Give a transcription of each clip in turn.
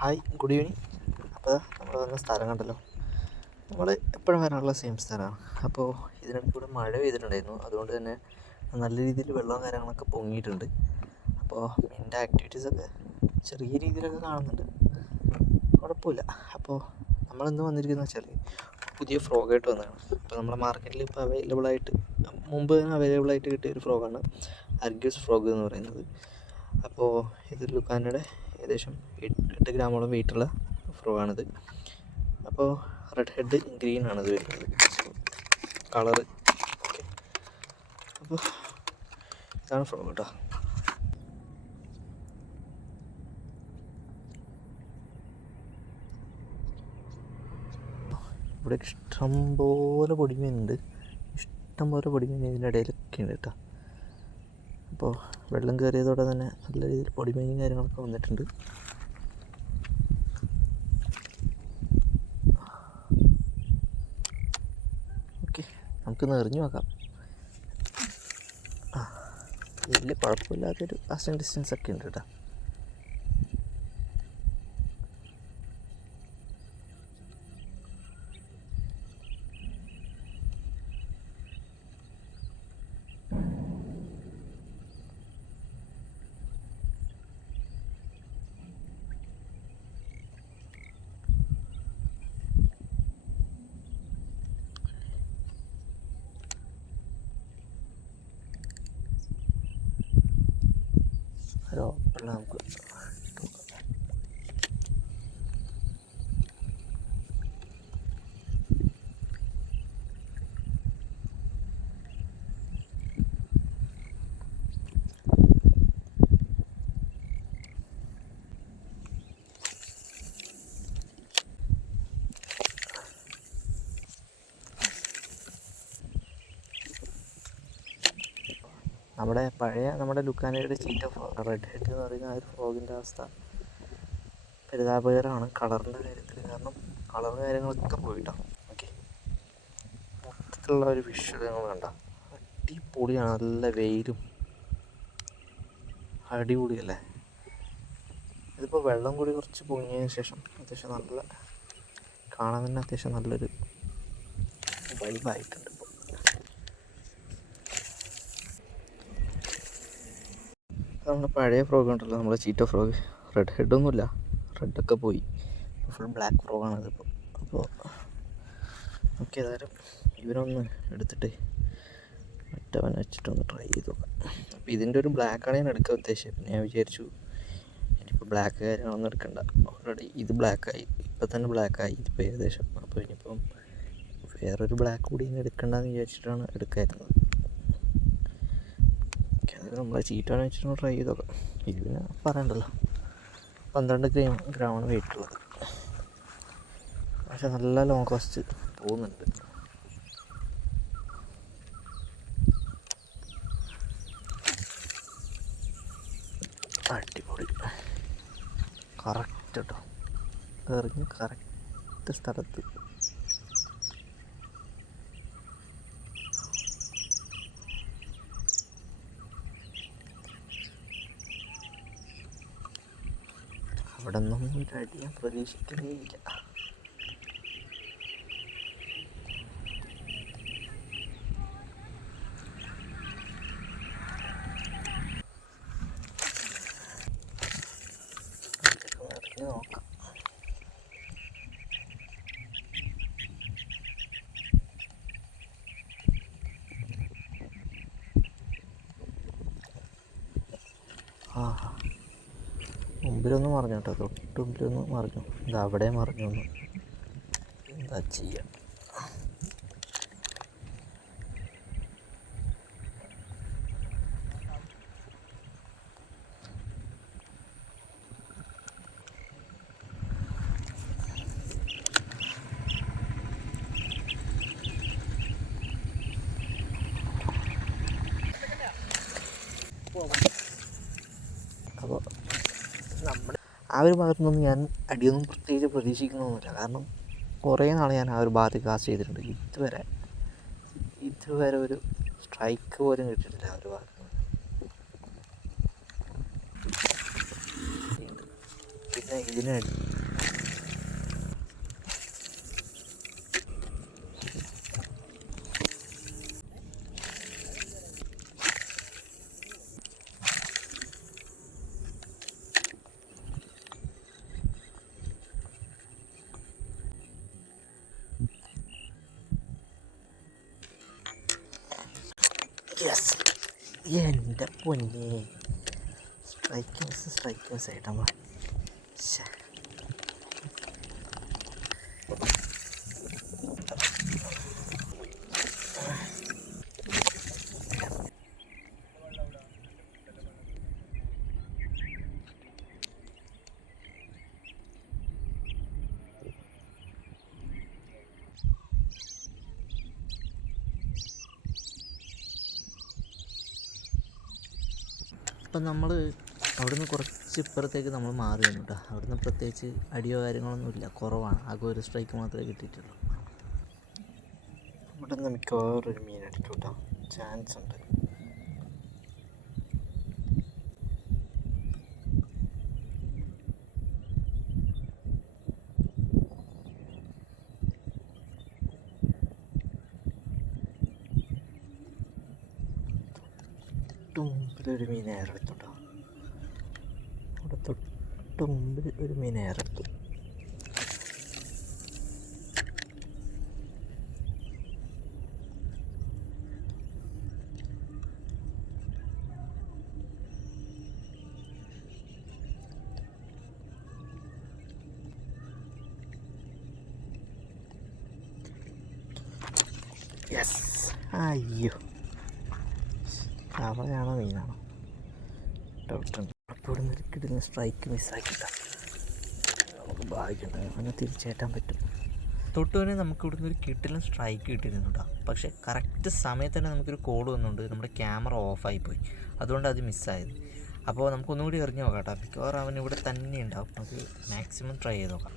Hi, good evening. അപ്പോൾ നമ്മൾ വന്ന സ്ഥലം കണ്ടല്ലോ. നമ്മൾ എപ്പോഴും വരാനുള്ള സെയിം സ്ഥലമാണ്. അപ്പോൾ ഇതിനിടയ്ക്ക് കൂടെ മഴ പെയ്തിട്ടുണ്ടായിരുന്നു. അതുകൊണ്ട് തന്നെ നല്ല രീതിയിൽ വെള്ളവും കാര്യങ്ങളൊക്കെ പൊങ്ങിയിട്ടുണ്ട്. അപ്പോൾ എൻ്റെ ആക്ടിവിറ്റീസൊക്കെ ചെറിയ രീതിയിലൊക്കെ കാണുന്നുണ്ട്, കുഴപ്പമില്ല. അപ്പോൾ നമ്മളിന്ന് വന്നിരിക്കുന്നത് വെച്ചാൽ പുതിയ ഫ്രോഗായിട്ട് വന്നതാണ്. അപ്പോൾ നമ്മുടെ മാർക്കറ്റിൽ ഇപ്പോൾ മുമ്പ് തന്നെ അവൈലബിളായിട്ട് കിട്ടിയ ഒരു ഫ്രോഗാണ് അർഗ്യൂസ് ഫ്രോഗ് എന്ന് പറയുന്നത്. അപ്പോൾ ഇത് ലുക്കാനയുടെ ഏകദേശം 8 ഗ്രാമോളം വെയിറ്റുള്ള ഫ്രോഗാണിത്. അപ്പോൾ റെഡ് ഹെഡ് ഗ്രീൻ ആണിത് വരുന്നത് കളറ്. ഓക്കെ, അപ്പോൾ ഇതാണ് ഫ്രോഗ് കേട്ടോ. ഇവിടെ ഇഷ്ടംപോലെ പൊടിമീനുണ്ട്, ഇഷ്ടംപോലെ പൊടിമീൻ ഇതിൻ്റെ ഇടയിലൊക്കെ ഉണ്ട് കേട്ടോ. അപ്പോൾ വെള്ളം കയറിയതോടെ തന്നെ നല്ല രീതിയിൽ പൊടിമീനും കാര്യങ്ങളൊക്കെ വന്നിട്ടുണ്ട്. ഓക്കെ, നമുക്കൊന്ന് എറിഞ്ഞു നോക്കാം. വലിയ കുഴപ്പമില്ലാത്തൊരു കാസ്റ്റിംഗ് ഡിസ്റ്റൻസ് ഒക്കെ ഉണ്ട് കേട്ടോ. നമുക്ക് നമ്മുടെ ലുക്കാനയുടെ ചീറ്റ റെഡ് ഹെഡ് എന്ന് പറയുന്ന ആ ഒരു ഫ്രോഗിൻ്റെ അവസ്ഥ പരിതാപകരമാണ് കളറിൻ്റെ കാര്യത്തിൽ. കാരണം കളർ കാര്യങ്ങളൊക്കെ പോയിട്ടാണ്. ഓക്കെ, മൊത്തത്തിലുള്ള ഒരു വിഷ്വൽ നിങ്ങൾ കണ്ട അടിപൊളിയാണ്. നല്ല വെയിലും അടിപൊളിയല്ലേ. ഇതിപ്പോൾ വെള്ളം കൂടി കുറച്ച് പൊങ്ങിയതിന് ശേഷം അത്യാവശ്യം നല്ല കാണാൻ തന്നെ അത്യാവശ്യം നല്ലൊരു വൈബായിട്ടുണ്ട്. നമ്മുടെ പഴയ ഫ്രോഗ് ഉണ്ടല്ലോ, നമ്മുടെ ചീറ്റ ഫ്രോഗ്. റെഡ് ഹെഡൊന്നുമില്ല, റെഡൊക്കെ പോയി, ഫുൾ ബ്ലാക്ക് ഫ്രോഗാണിതിപ്പോൾ. അപ്പോൾ നമുക്ക് ഏതായാലും ഇവനൊന്ന് എടുത്തിട്ട് മറ്റവൻ വെച്ചിട്ടൊന്ന് ട്രൈ ചെയ്ത് നോക്കാം. അപ്പോൾ ഇതിൻ്റെ ഒരു ബ്ലാക്കാണ് ഞാൻ എടുക്കാൻ ഉദ്ദേശിച്ചത്. പിന്നെ ഞാൻ വിചാരിച്ചു ഇനിയിപ്പോൾ ബ്ലാക്ക് കാര്യങ്ങളൊന്നും എടുക്കണ്ട, ഓൾറെഡി ഇത് ബ്ലാക്കായി, ഇപ്പം തന്നെ ബ്ലാക്കായി ഇതിപ്പോൾ ഏകദേശം. അപ്പോൾ ഇനിയിപ്പം വേറൊരു ബ്ലാക്ക് കൂടി ഇനി എടുക്കണ്ടെന്ന് വിചാരിച്ചിട്ടാണ് എടുക്കായിരുന്നത്. നമ്മളെ ചീറ്റാണ് വെച്ചിട്ട് ട്രൈ ചെയ്ത് നോക്കാം. ഇത് പിന്നെ പറയണ്ടല്ലോ, 12 ഗ്രാമാണ് വെയിറ്റ് ഉള്ളത്. പക്ഷെ നല്ല ലോങ് കോസ്റ്റ് തോന്നുന്നുണ്ട്. അടിപൊളി, കറക്റ്റ് കേട്ടോ, എറിഞ്ഞ് കറക്റ്റ് സ്ഥലത്ത്. അവിടെ നിന്നും ഒരു അടി ഞാൻ പ്രതീക്ഷിക്കുന്നേയില്ല. നോക്കാം. മുമ്പിലൊന്നും മറിഞ്ഞു കേട്ടോ, തൊട്ട് മുമ്പിലൊന്നും മറിഞ്ഞു. ഇത് അവിടെ മറിഞ്ഞു ഒന്ന്, എന്താ ചെയ്യുക. അപ്പോൾ ആ ഒരു ഭാഗത്തു നിന്നും ഞാൻ അടിയൊന്നും പ്രത്യേകിച്ച് പ്രതീക്ഷിക്കുന്നൊന്നുമില്ല. കാരണം കുറേ നാൾ ഞാൻ ആ ഒരു ഭാഗത്ത് കാസ്റ്റ് ചെയ്തിട്ടുണ്ട്. ഇതുവരെ ഒരു സ്ട്രൈക്ക് പോലും കിട്ടിയിട്ടില്ല ആ ഒരു ഭാഗത്ത്. പിന്നെ ഇതിനടി യെസ്, എൻ്റെ പൊന്നെ, സ്ട്രൈക്കേഴ്സ് ആയിട്ട് നമ്മൾ അപ്പം നമ്മൾ അവിടുന്ന് കുറച്ച് ഇപ്പുറത്തേക്ക് നമ്മൾ മാറി വന്നു കേട്ടോ. അവിടുന്ന് പ്രത്യേകിച്ച് അടിയോ കാര്യങ്ങളൊന്നുമില്ല, കുറവാണ്. ആകെ ഒരു സ്ട്രൈക്ക് മാത്രമേ കിട്ടിയിട്ടുള്ളൂ. ഇവിടെ നിന്ന് മിക്കവാറും ഒരു മീൻ അടിക്കും കേട്ടോ, ചാൻസ് ഉണ്ട്. മുമ്പിലൊരു മീൻ ഏറെടുത്തു കേട്ടോ, അവിടെ തൊട്ട് മുമ്പിൽ ഒരു മീൻ ഏറെടുത്തു. യെസ്, അയ്യോ, അവനാണോ മീനാണോ ഡൗട്ടുണ്ട്. അപ്പോൾ ഇവിടെ നിന്ന് കിട്ടുന്ന സ്ട്രൈക്ക് മിസ്സാക്കിയിട്ട നമുക്ക് ഭാഗ്യമുണ്ടാകും, അങ്ങനെ തിരിച്ചേറ്റാൻ പറ്റും. തൊട്ടുവിനെ നമുക്ക് ഇവിടുന്ന് ഒരു കിട്ടിലും സ്ട്രൈക്ക് കിട്ടിയിരുന്നുണ്ടോ. പക്ഷേ കറക്റ്റ് സമയത്ത് തന്നെ നമുക്കൊരു കോൾ വന്നുകൊണ്ട് നമ്മുടെ ക്യാമറ ഓഫായിപ്പോയി, അതുകൊണ്ട് അത് മിസ്സായത്. അപ്പോൾ നമുക്കൊന്നുകൂടി എറിഞ്ഞ് നോക്കാം കേട്ടോ. മിക്കവാറും അവൻ ഇവിടെ തന്നെ ഉണ്ടാവും, നമുക്ക് മാക്സിമം ട്രൈ ചെയ്ത് നോക്കാം.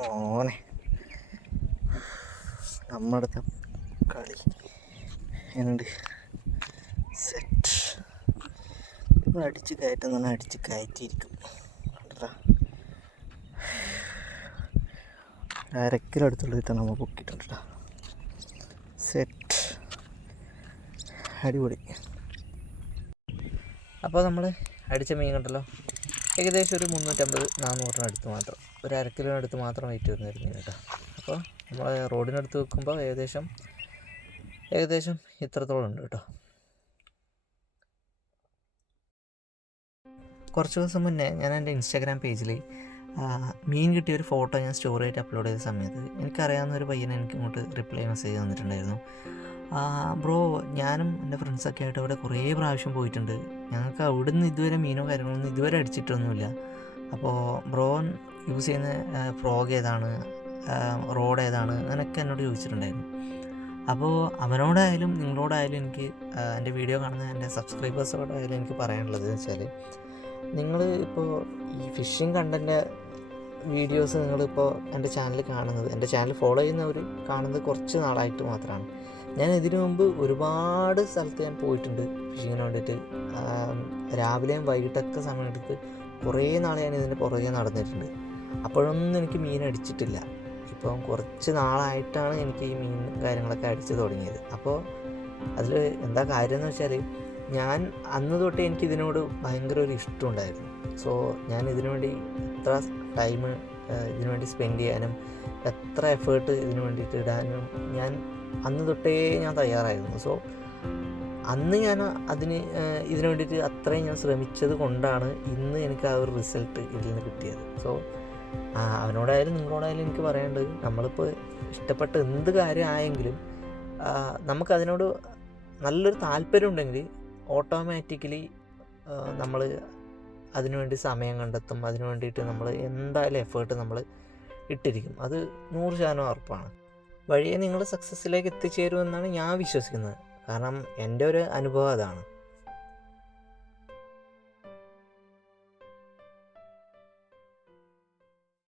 മോനെ, നമ്മുടെ കളി ഉണ്ട് സെറ്റ്. നമ്മൾ അടിച്ച് കയറ്റം തന്നെ അടിച്ച് കയറ്റിയിരിക്കും. കണ്ടാ, 1/2 കിലോ അടുത്തുള്ള കിട്ടാൻ നമ്മൾ പൊക്കിയിട്ടുണ്ട് കേട്ടോ. സെറ്റ്, അടിപൊളി. അപ്പോൾ നമ്മൾ അടിച്ച മീൻ കണ്ടല്ലോ, ഏകദേശം ഒരു 350-400 അടുത്ത് മാത്രം, ഒരു 1/2 കിലോനടുത്ത് മാത്രം വെയിറ്റ് വരുന്നതായിരുന്നു കേട്ടോ. അപ്പോൾ നമ്മൾ റോഡിനടുത്ത് വെക്കുമ്പോൾ ഏകദേശം ഇത്രത്തോളം ഉണ്ട് കേട്ടോ. കുറച്ച് ദിവസം മുന്നേ ഞാൻ എൻ്റെ ഇൻസ്റ്റാഗ്രാം പേജിൽ മീൻ കിട്ടിയ ഒരു ഫോട്ടോ ഞാൻ സ്റ്റോറി ആയിട്ട് അപ്ലോഡ് ചെയ്ത സമയത്ത് എനിക്കറിയാവുന്ന ഒരു പയ്യനെ എനിക്ക് ഇങ്ങോട്ട് റിപ്ലൈ മെസ്സേജ് തന്നിട്ടുണ്ടായിരുന്നു. ബ്രോ, ഞാനും എൻ്റെ ഫ്രണ്ട്സൊക്കെ ആയിട്ട് അവിടെ കുറേ പ്രാവശ്യം പോയിട്ടുണ്ട്, ഞങ്ങൾക്ക് അവിടെ നിന്ന് ഇതുവരെ മീനോ കാര്യങ്ങളൊന്നും ഇതുവരെ അടിച്ചിട്ടൊന്നുമില്ല. അപ്പോൾ ബ്രോ യൂസ് ചെയ്യുന്ന ഫ്രോഗ് ഏതാണ്, റോഡ് ഏതാണ്, അങ്ങനെയൊക്കെ എന്നോട് ചോദിച്ചിട്ടുണ്ടായിരുന്നു. അപ്പോൾ അവനോടായാലും നിങ്ങളോടായാലും എനിക്ക്, എൻ്റെ വീഡിയോ കാണുന്ന എൻ്റെ സബ്സ്ക്രൈബേഴ്സോടായാലും എനിക്ക് പറയാനുള്ളത് എന്ന് വെച്ചാൽ, നിങ്ങൾ ഇപ്പോൾ ഈ ഫിഷിംഗ് കണ്ടൻറ്റ് വീഡിയോസ് നിങ്ങളിപ്പോൾ എൻ്റെ ചാനൽ കാണുന്നത്, എൻ്റെ ചാനൽ ഫോളോ ചെയ്യുന്നവർ കാണുന്നത് കുറച്ച് നാളായിട്ട് മാത്രമാണ്. ഞാൻ ഇതിനു മുമ്പ് ഒരുപാട് സ്ഥലത്ത് ഞാൻ പോയിട്ടുണ്ട് ഫിഷിങ്ങിന് വേണ്ടിയിട്ട്. രാവിലെയും വൈകിട്ടൊക്കെ സമയമെടുത്ത് കുറേ നാൾ ഞാൻ ഇതിൻ്റെ പുറകെ നടന്നിട്ടുണ്ട്. അപ്പോഴൊന്നും എനിക്ക് മീൻ അടിച്ചിട്ടില്ല. ഇപ്പം കുറച്ച് നാളായിട്ടാണ് എനിക്ക് ഈ മീൻ കാര്യങ്ങളൊക്കെ അടിച്ച് തുടങ്ങിയത്. അപ്പോൾ അതിൽ എന്താ കാര്യം എന്ന് വെച്ചാൽ, ഞാൻ അന്ന് തൊട്ട് എനിക്ക് ഇതിനോട് ഭയങ്കര ഒരു ഇഷ്ടമുണ്ടായിരുന്നു. സോ ഞാൻ ഇതിനു വേണ്ടി എത്ര ടൈം ഇതിനു വേണ്ടി സ്പെൻഡ് ചെയ്യാനും എത്ര എഫേർട്ട് ഇതിനു വേണ്ടിയിട്ട് ഇടാനും ഞാൻ അന്ന് തൊട്ടേ ഞാൻ തയ്യാറായിരുന്നു. സോ അന്ന് ഞാൻ ഇതിനു വേണ്ടിയിട്ട് അത്രയും ഞാൻ ശ്രമിച്ചത് കൊണ്ടാണ് ഇന്ന് എനിക്ക് ആ ഒരു റിസൾട്ട് ഇതിൽ നിന്ന് കിട്ടിയത്. സോ അവനോടായാലും നിങ്ങളോടായാലും എനിക്ക് പറയേണ്ടത്, നമ്മളിപ്പോൾ ഇഷ്ടപ്പെട്ട എന്ത് കാര്യമായെങ്കിലും നമുക്കതിനോട് നല്ലൊരു താല്പര്യം ഉണ്ടെങ്കിൽ ഓട്ടോമാറ്റിക്കലി നമ്മൾ അതിനുവേണ്ടി സമയം കണ്ടെത്തും. അതിനു വേണ്ടിയിട്ട് നമ്മൾ എന്തായാലും എഫേർട്ട് നമ്മൾ ഇട്ടിരിക്കും. അത് 100% ഉറപ്പാണ്. വഴിയെ നിങ്ങൾ സക്സസ്സിലേക്ക് എത്തിച്ചേരുമെന്നാണ് ഞാൻ വിശ്വസിക്കുന്നത്. കാരണം എൻ്റെ ഒരു അനുഭവം അതാണ്.